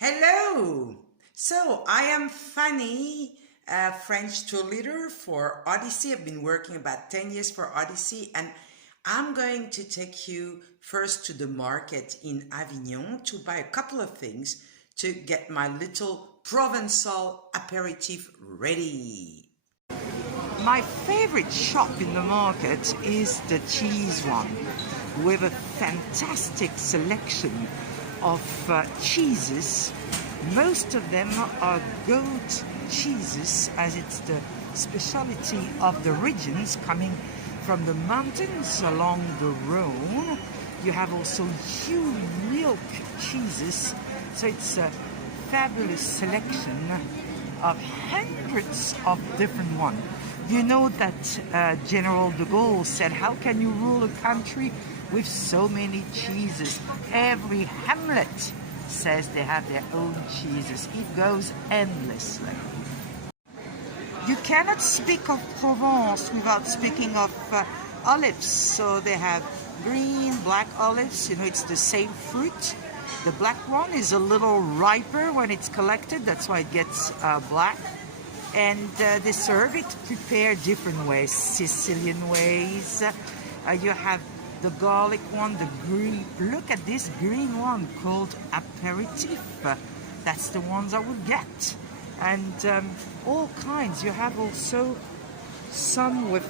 Hello! So, I am Fanny, a French tour leader for Odyssey. I've been working about 10 years for Odyssey, and I'm going to take you first to the market in Avignon to buy a couple of things to get my little Provencal aperitif ready. My favorite shop in the market is the cheese one, with a fantastic selection of cheeses. Most of them are goat cheeses, as it's the specialty of the regions coming from the mountains along the Rhone. You have also huge milk cheeses, so it's a fabulous selection of hundreds of different ones. You know that General de Gaulle said, how can you rule a country with so many cheeses? Every hamlet says they have their own cheeses. It goes endlessly. You cannot speak of Provence without speaking of olives. So they have green, black olives. You know, it's the same fruit. The black one is a little riper when it's collected. That's why it gets black. And they serve it prepared different ways, Sicilian ways. You have the garlic one, the green. Look at this green one called aperitif. That's the ones I would get. And all kinds. You have also some with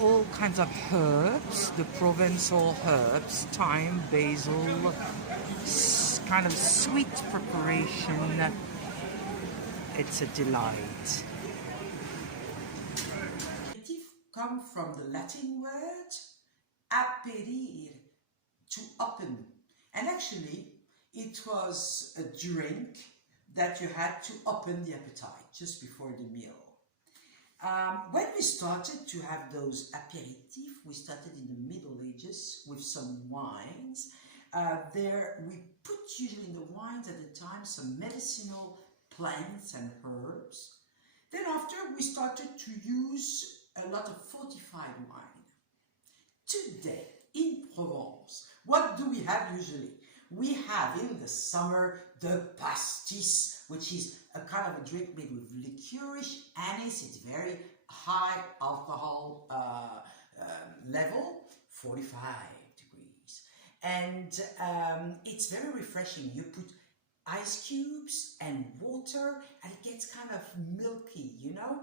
all kinds of herbs, the Provencal herbs, thyme, basil, kind of sweet preparation. It's a delight. Aperitif comes from the Latin word aperir, to open. And actually, it was a drink that you had to open the appetite just before the meal. When we started to have those aperitifs, we started in the Middle Ages with some wines. There we put usually in the wines at the time some medicinal plants and herbs. Then after we started to use a lot of fortified wine. Today in Provence, what do we have usually? We have in the summer the pastis, which is a kind of a drink made with liquorice anise. It's very high alcohol level, 45 degrees. And it's very refreshing. You put ice cubes and water and it gets kind of milky, you know?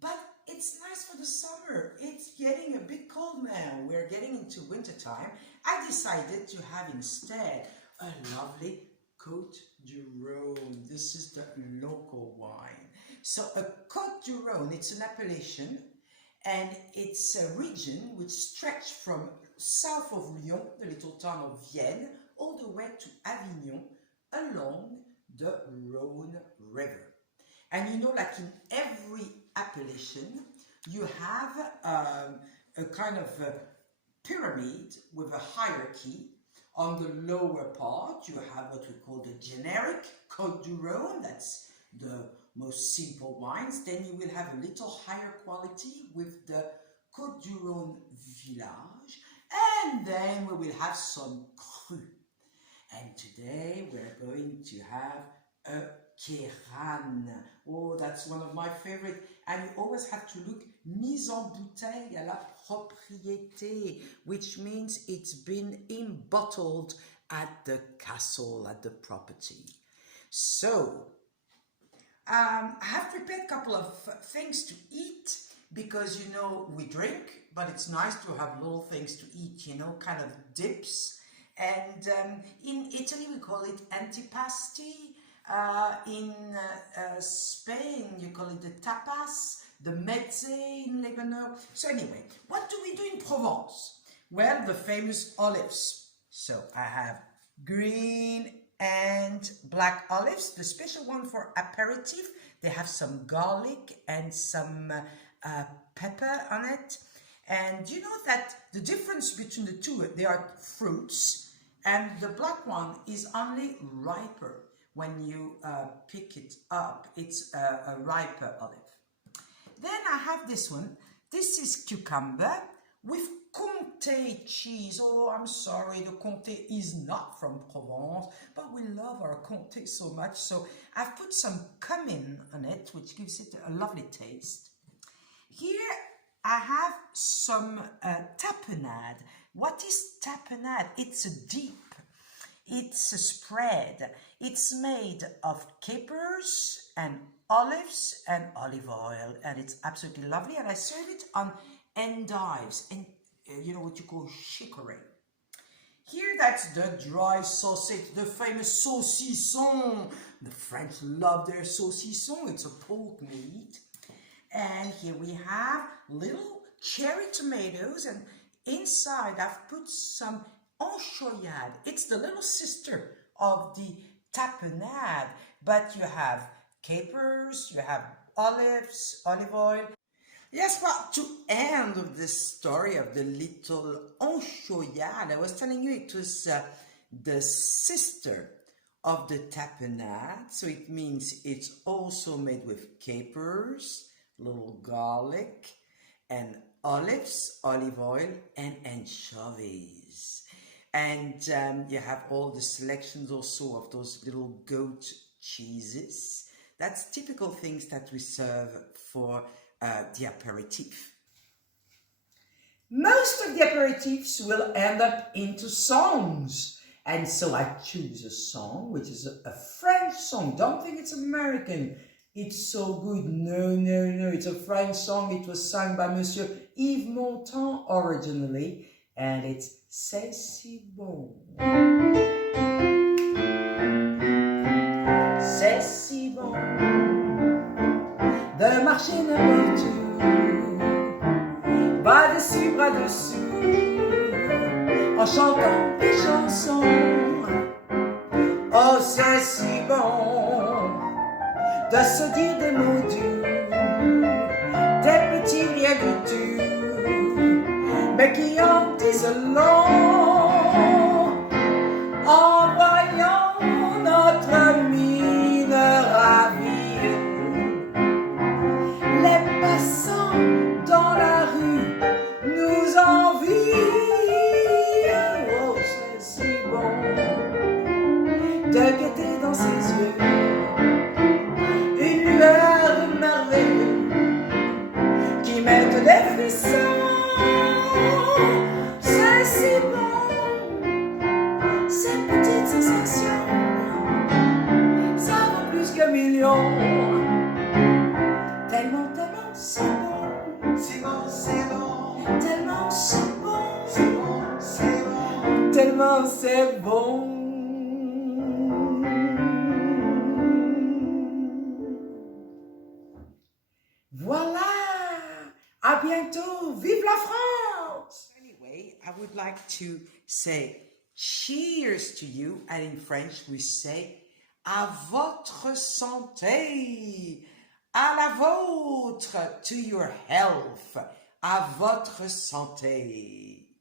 But it's nice for the summer. It's getting a bit cold now. We're getting into winter time. I decided to have instead a lovely Côte du Rhône. This is the local wine. So a Côte du Rhône, it's an appellation, and it's a region which stretches from south of Lyon, the little town of Vienne, all the way to Avignon, along the Rhône River. And you know, like in every appellation, you have a kind of a pyramid with a hierarchy. On the lower part, you have what we call the generic Côte du Rhône, that's the most simple wines. Then you will have a little higher quality with the Côte du Rhône Village. And then we will have some cru. And today we're going to have a Queyranne. Oh, that's one of my favorite. And you always have to look mise en bouteille à la propriété, which means it's been embottled at the castle, at the property. So, I have prepared a couple of things to eat because, you know, we drink, but it's nice to have little things to eat, you know, kind of dips. And in Italy, we call it antipasti. In Spain, you call it the tapas, the mezze in Lebanon. So anyway, what do we do in Provence? Well, the famous olives. So I have green and black olives, the special one for aperitif. They have some garlic and some pepper on it. And you know that the difference between the two, they are fruits, and the black one is only riper. When you pick it up, it's a riper olive. Then I have this one. This is cucumber with Comté cheese. Oh, I'm sorry, the Comté is not from Provence, but we love our Comté so much. So I've put some cumin on it, which gives it a lovely taste. Here I have some tapenade. What is tapenade? It's a dip. It's a spread. It's made of capers and olives and olive oil, and it's absolutely lovely. And I serve it on endives, and you know what you call chicorée. Here, that's the dry sausage, the famous saucisson. The French love their saucisson. It's a pork meat. And here we have little cherry tomatoes, and inside I've put some enchoyade. It's the little sister of the tapenade, but you have capers, you have olives, olive oil. Yes, but to end of the story of the little enchoyade, I was telling you it was the sister of the tapenade, so it means it's also made with capers, little garlic, and olives, olive oil, and anchovies. And you have all the selections also of those little goat cheeses. That's typical things that we serve for the aperitif. Most of the aperitifs will end up into songs. And so I choose a song, which is a French song. Don't think it's American. It's so good. No, no, no. It's a French song. It was sung by Monsieur Yves Montand originally. And it's C'est si bon. C'est si bon de marcher n'importe où, bras dessus, bras dessous, en chantant des chansons. Oh, c'est si bon de se dire des mots doux, des petits rien du tout, mais qui en disent long, en voyant notre mine ravie. Les passants dans la rue nous envient. Oh, c'est si bon de guetter dans ses yeux une lueur de merveilleux qui mettent des frissons. C'est si bon, ces petites sensations, ça vaut plus qu'un million. Tellement, tellement c'est bon, c'est bon, c'est bon, tellement c'est bon, c'est bon, c'est bon, tellement c'est bon. Voilà, à bientôt, vive la France! Anyway, I would like to say cheers to you, and in French we say à votre santé, à la vôtre, to your health, à votre santé.